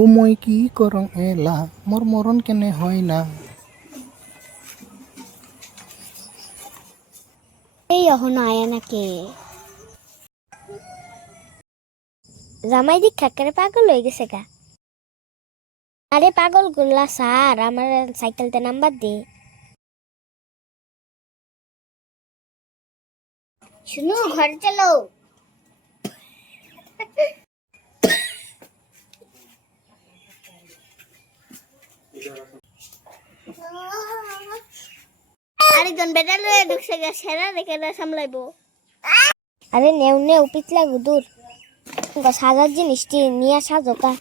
ও মই কি করং এলা মোর মরণ কেনে হয় না। এই এখনো আয়া নাকি জামাই দীক্ষা করে পাগল হয়ে গেছে গা। আরে পাগল গুলা স্যার আমার সাইকেলতে নাম্বার দে। শুনো ঘরে চলো। আরেকজন বেটা লয়ে ঢুকছে গা, সেরা রেখে সামলাইবো। আরে নেও নেও পিছলা গুদুর সাজার জিনিস নিয়ে সাজো কা।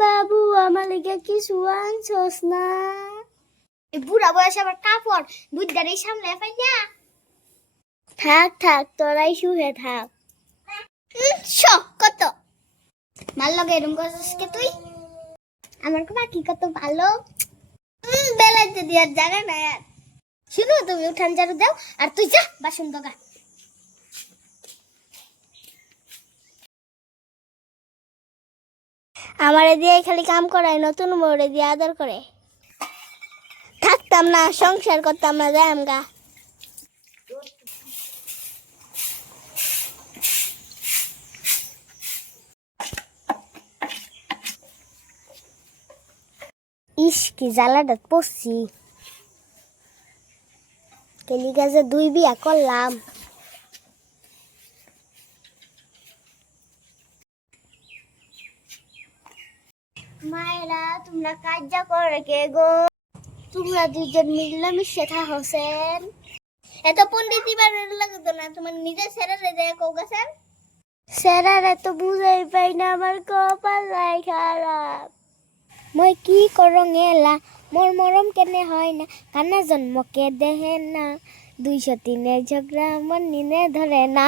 বাবু আমার লেগে কিছু আনছস না? এই বুড়া বয়সে আবার কাপড় বুঝদারেই সামলে পাই না। থাক থাক তোরাই শুয়ে থাক। শখ কত মাল লগে এরম করছিস কে তুই? আমার বাকি কত ভালো বেলাইতে দিয়ার জায়গা নাই আর। শুনো তুমি উঠান ঝাড়ু দাও আর তুই যা বাসন দগা। আমারে দিয়ে খালি কাম করায়, নতুন মোড়ে দিয়ে আদর করে। থাকতাম না, সংসার করতাম না, যাই আমগা। ইস কি জ্বালাটা পড়ছি, কেলি গাছে 2 বিয়া করলাম। মায়েরা তোমরা কাজ যা করে কে গো? তোমরা দুইজন মিলামিশে থাকছেন, এত পণ্ডিতি বাড়ির লাগতো না। তোমার নিজের সেরারে দেয় কৌ গেছেন, সেরারে তো বুঝাই পাই না, আমার কপালাই খারাপ। মই কি করং এলা মোর মরম কেনে হয় না, কানা জন্মকে দেহে না, 203 ঝগড়া মন নিনে ধরে না।